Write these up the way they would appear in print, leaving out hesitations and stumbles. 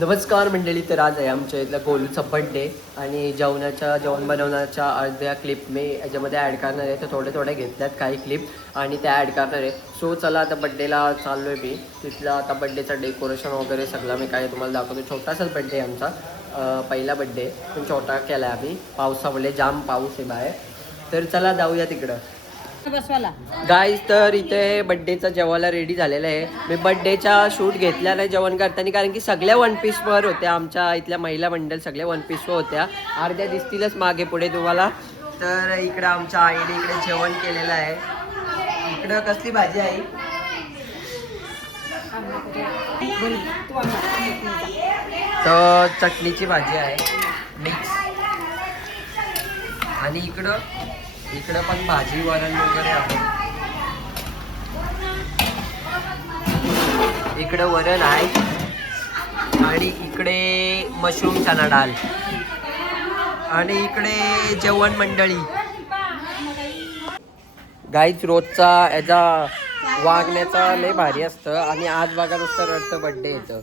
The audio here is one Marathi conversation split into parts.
नमस्कार मंडळी. तर आज आहे आमच्या इथला गोलूचा बड्डे आणि जेवण बनवण्याच्या अर्ध्या क्लिप मी याच्यामध्ये ॲड करणार आहे. तर थोड्या घेतल्यात काही क्लिप आणि त्या ॲड करणार आहे. सो चला आता बड्डेला चाललो आहे मी. तिथला आता बड्डेचं डेकोरेशन वगैरे सगळं मी काय तुम्हाला दाखवतो. छोटासाच बड्डे आहे आमचा, पहिला बड्डे पण छोटा केला आहे आम्ही. पावसामुळे जाम पाऊस आहे बाहेर. तर चला जाऊया तिकडं गाईज. तर इथे बड्डेचा जेवायला रेडी झालेला आहे. मी बड्डेचा शूट घेतला नाही जेवण करताना, कारण की सगळ्या वन पीसवर होत्या. आमच्या इथल्या महिला मंडळ सगळ्या वन पीसवर होत्या. अर्ध्या दिसतीलच मागे पुढे तुम्हाला. तर इकडं आमच्या आईने इकडे जेवण केलेलं आहे. इकडं कसली भाजी आहे? तर चटणीची भाजी आहे मिक्स. आणि इकडं पण भाजी वरण वगैरे आहे. इकडं वरण आहे आणि इकडे मशरूम चना डाळ आणि इकडे जेवण मंडळी. गाईच रोजचा याचा वागण्याचा लय भारी असतं आणि आज बघा नुसतं रडतं. बड्डे येतं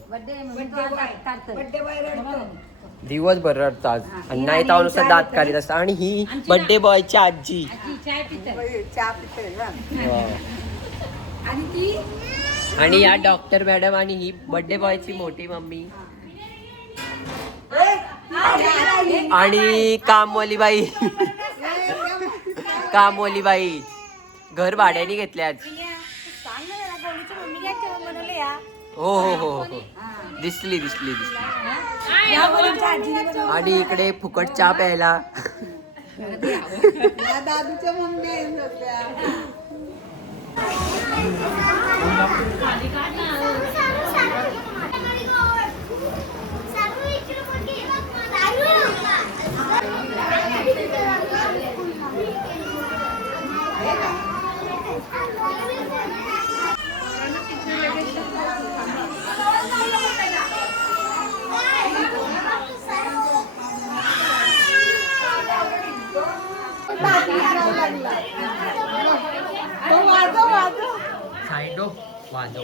दिवसभर रडतं आज आणि नाही तर नुसतं दात काढत असतं. आणि ही बड्डे बॉयची आजी आणि या डॉक्टर मॅडम आणि ही बड्डे बॉयची मोठी मम्मी आणि कामवाली बाई घर भाड्याने घेतले आज. हो दिसली. आणि इकडे फुकट चहा प्यायला दादूच्या मम्मी. साइडो वाजो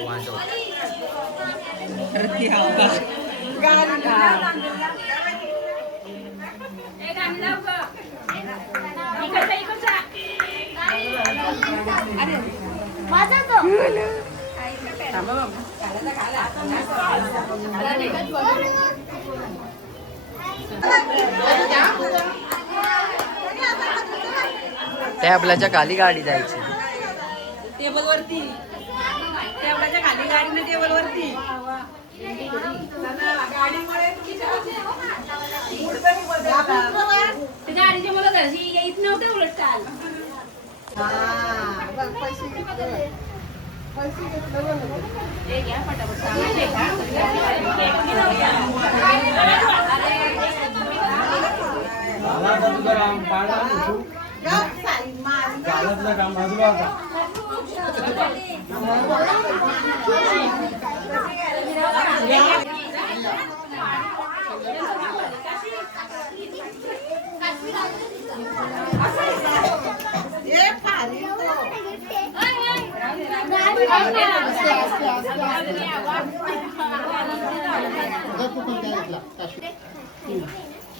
टॅबलाच्या खाली गाडी जायची. टेबलवरती टेबलाच्या खाली गाडी टेबलवरती गाडीच्या मला घरची येत नव्हते उलट चाल.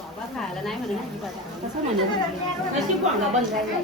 बाबा खायला नाही म्हणत कसं म्हणत बंद नाही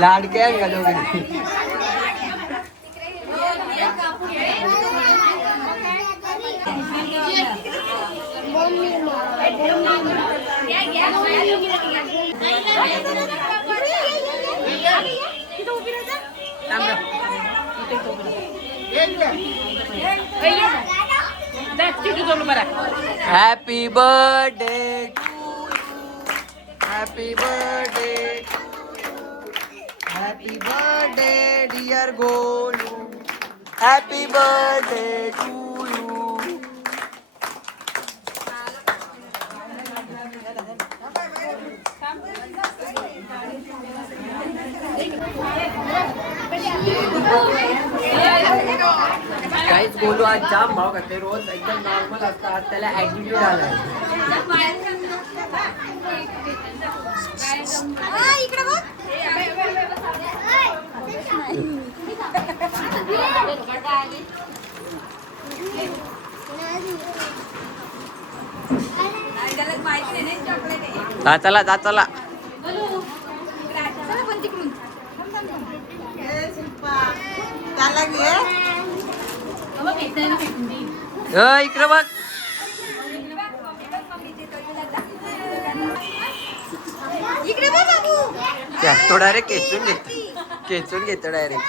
लाडके आहे का दोघे? Happy birthday happy birthday happy birthday dear Golu happy birthday to you. काहीच बोलू आज जाम भाव करते रोज एकदम नॉर्मल असतात त्याला ऍटिट्यूड आलाय. हा चला जा चला. इकडे बघ तो डायरेक्ट खेचून घेतो डायरेक्ट.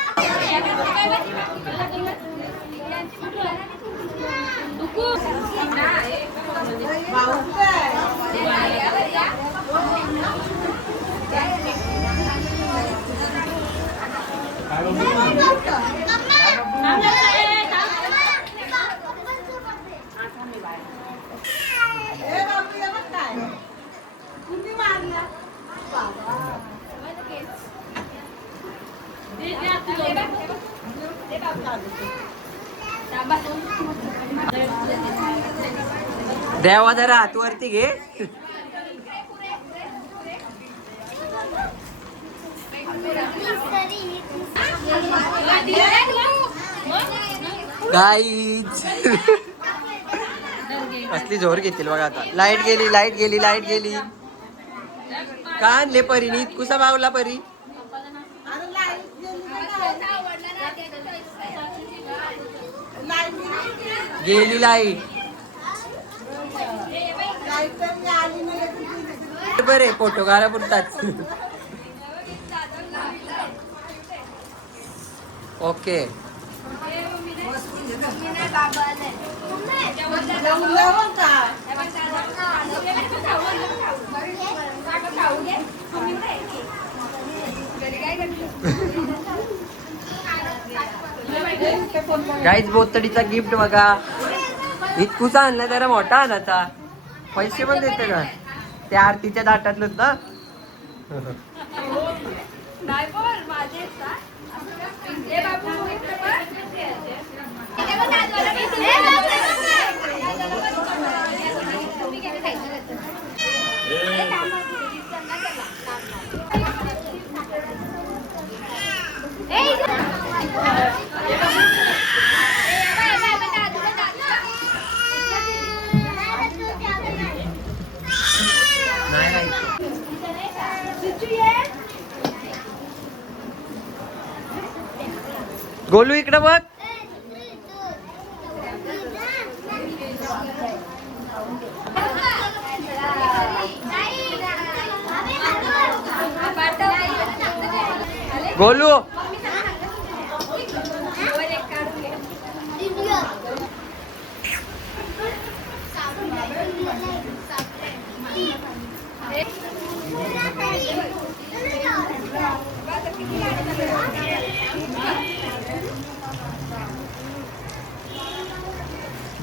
देवा जरा हातवरती घे. गाईज असली जोर घेतील बघा आता. लाईट गेली का आणले परीनी कुसा बावला परी गेली लाईट. बरे फोटो काढा पुरताच. ओके गाईज बोतडीचा गिफ्ट बघा. इतकुसा आणला जरा मोठा आणाचा. पैसे पण देते का त्या आरतीच्या दाटातलंच ना. गोलू इकडे बघ. गोलू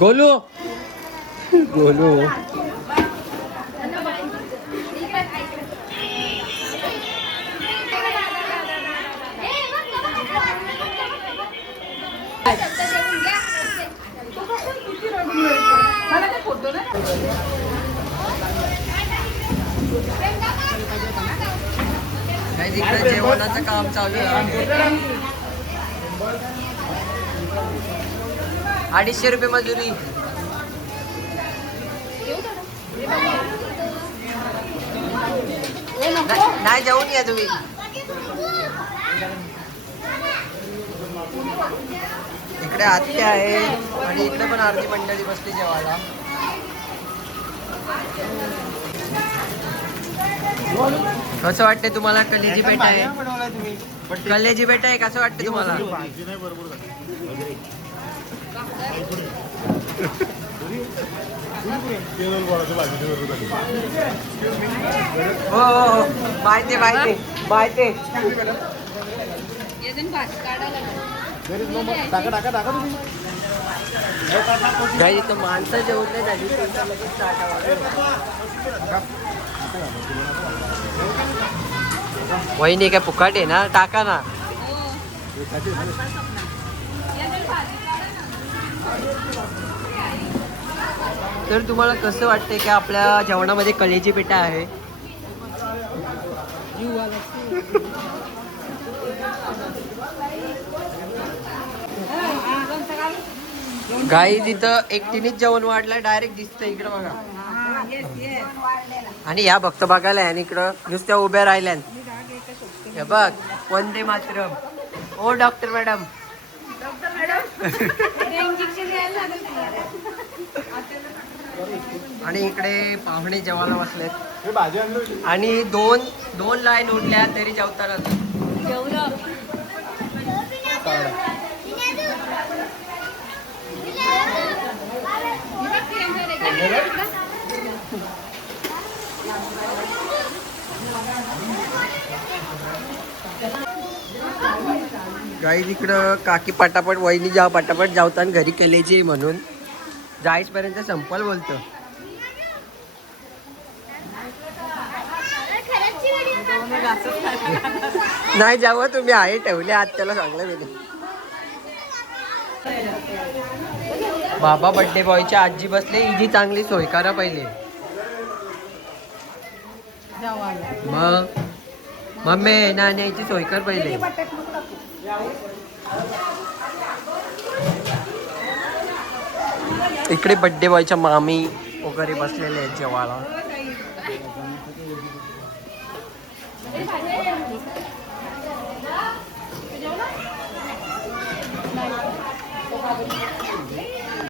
गोलू गोलू इकडे जेवणाचं काम चालू आहे. 250 रुपये मजुरी. नाही जाऊन या तुम्ही. इकडे आत्या आहे आणि इकडे पण अर्धी मंडळी बसली जेवायला. कसं वाटते तुम्हाला कलेजी पेटा आहे? कलेजी पेटा आहे कसं वाटते तुम्हाला? हो हो हो माहिती माहिती माहिती. काही इथं माणसं जेवण नाही झाली त्यांचा लगेच वहिनी काय फुकाट आहे ना, टाका ना. तर तुम्हाला कसं वाटते की आपल्या जेवणामध्ये कलेजी पेटा आहे? गाई तिथं एकटीनेच जेवण वाढलं डायरेक्ट दिसतं इकडं बघा. आणि या भक्त बघायला आणि इकडं नुसत्या उभ्या राहिल्या. हे बघ वंदे मातरम. ओ डॉक्टर मॅडम. आणि इकडे पाहुणे जेवायला बसलेत आणि दोन लाईन उठल्या तरी जेवताना गाई इकडं काकी पटापट वहिनी जाव पटापट जावताना घरी केलेची म्हणून जाईसपर्यंत संपल बोलतो. नाही जावं तुम्ही आहे ठेवले आज त्याला चांगलं वेगळं. बाबा बर्थडे बॉयच्या आजी बसले इजी चांगली सोय करा पहिले. मग मम्मी नाण्याची सोय कर पहिले. इकडे बर्थडे बॉयच्या मामी वगैरे बसलेले आहेत जेवायला.